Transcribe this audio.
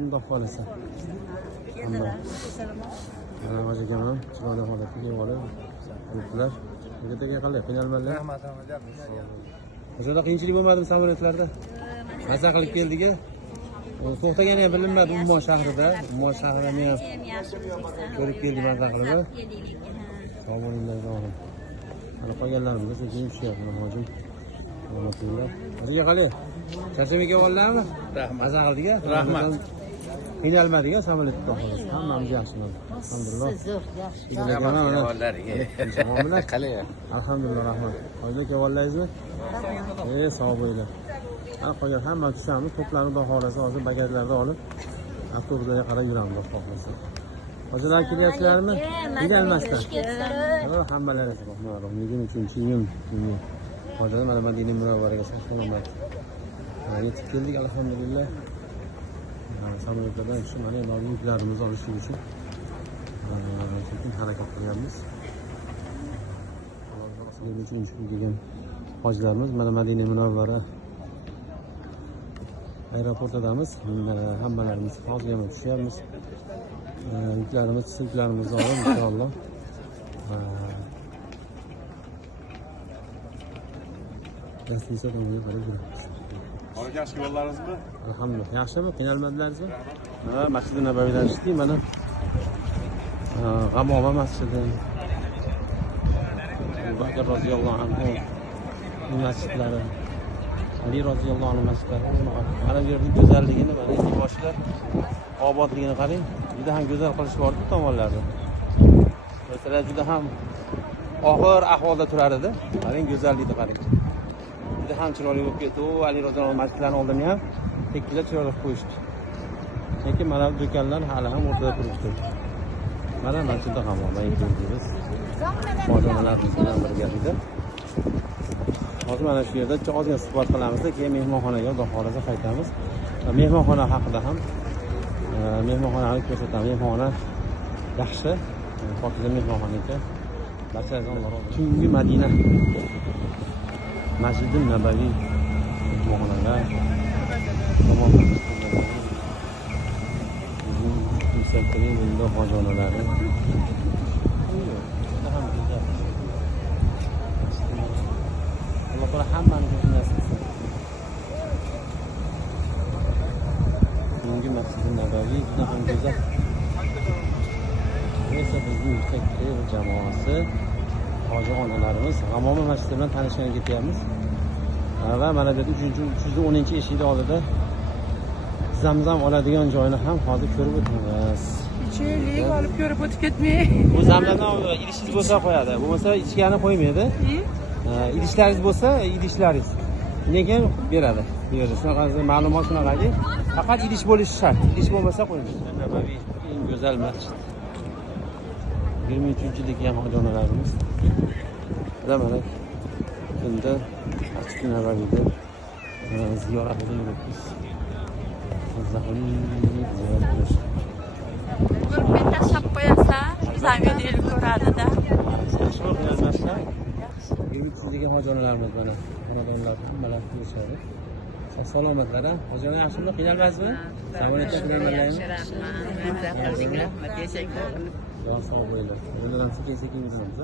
Bundoq qolsa. Mana hoji akam ham chiroyli holatga kelib olib, yurtlar. Nega qilib qiynalmanlar? Rahmat hojam. O'shada qiyinchilik bo'lmadimi samolyotlarda? Maza qilib keldik-a. To'xtagani ham bilinmadi Ummon shahrida. Ummon shahrida men ko'rib keldim maza qilib. Sog' bo'linglar, zonim. Mana qolganlarimiz sekin tushyapti hojim. Rahmatulloh. Hojiga qali. Charchamay kelganlarmi? Rahmat. Maza qildik-a. Rahmat. Qiynalmadik-a samolyotda. Hammamiz yaxshimi? Alhamdulillah. Yaxshi. Qalay? Alhamdulillah, rahmat. Hojiga kelganlaringizmi? Sog' bo'linglar. Qolgan hamma tushamiz, to'plarni xudo xohlasa hozir bagajlarni olib avtobuslarga qarab yuramiz xudo xohlasa. Hojilar kelyapsizlarmi? Kelmasdan. Hammalaringiz rahmat. 23-iyun kuni. Hojilar mana Madina Munavvaraga salomat. Yetib keldik alhamdulillah. Samolyotlardan shu mana yuklarimizni olishlik uchun sekin harakat qilyapmiz. 23-kun kelgan hojilarimiz mana Madina Munavvara aeroportidamiz. Hammalarimiz hozir ham tushyapmiz. Yuklarimizni olib inshaalloh. Dastincha tomonga qarab yuramiz. Yaxshi yo'llaringizmi? Alhamdulillah. Yaxshimi? Qiynalmadilaringizmi? Masjid Nabaviydan chiqdik mana. G'amoma masjidi. Abu Bakr roziyallohu anhu masjidlari. Ali roziyallohu anhu masjidlari. Mana bu yerning go'zalligini, mana bu boshlar obodligini qarang. Juda ham go'zal qilishib tomonlarni. Masalan, juda ham og'ir ahvolda turar edi. Qarang go'zallikni qarang. Juda ham chiroyli bo'lib ketdi. Ali roziyallohu anhu masjidlarining oldini ham tekkilar chiroyli qilib qo'yishdi. Lekin mana bu do'konlar hali ham o'rtada turibdi. Mana masjidda ham bor, mana ko'rdingiz. Xonalarimiz bilan birga edi. Hozir mana shu yerda ozgina suhbat qilamiz, keyin mehmonxonaga xudo xolasa qaytamiz. Mehmonxona haqida ham mehmonxonani ko'rsatamiz. Mehmonxona yaxshi, pokiza mehmonxona ekan. Barchangizga Alloh rozi bo'lsin. Tungi Madina Masjid Nabaviy mehmonxonalar. Sektoring bunda xonadonlari. Alloh taolo hammani nasib etsin. Tungi Masjid Nabaviy juda ham go'zal. Bu esa bizning sektor jamoasi, hoji onalarimiz G'amoma masjidi bilan tanishganga ketyapmiz. Va mana bu 310-eshikning oldida Zamzam oladigan joyni ham hozir ko'rib o'tamiz. Ichaylik, olib ko'rib o'tib ketmay. Bu zamdandan idishingiz bo'lsa qo'yadi. Bo'lmasa ichgani qo'ymaydi. Idishlaringiz bo'lsa, idishlaringiz. Lekin beradi. Bu yerda shunaqa ma'lumot shunaqaki, faqat idish bo'lishi shart. Idish bo'lmasa qo'ymaydi. Nabaviy eng go'zal masjid. 23-yillik ham xonalarimiz. Mana bunda Masjid Nabaviyda ziyoratga yuribmiz. Ko'rib tashlab qo'yasizlar, biz ham videoni ko'radida. Yaxshi qilmaslar. 23-yillik xonalarimiz mana. Xonadonlar hammalar yashadi. Salomatlar, hojilar yaxshimi? Qiynalmaysizmi? Samolyotda qiynalmayapsizmi? Rahmat. Rahmat. Teşekkür ederim. Sog' bo'linglar. Bundan sekin yuramiz.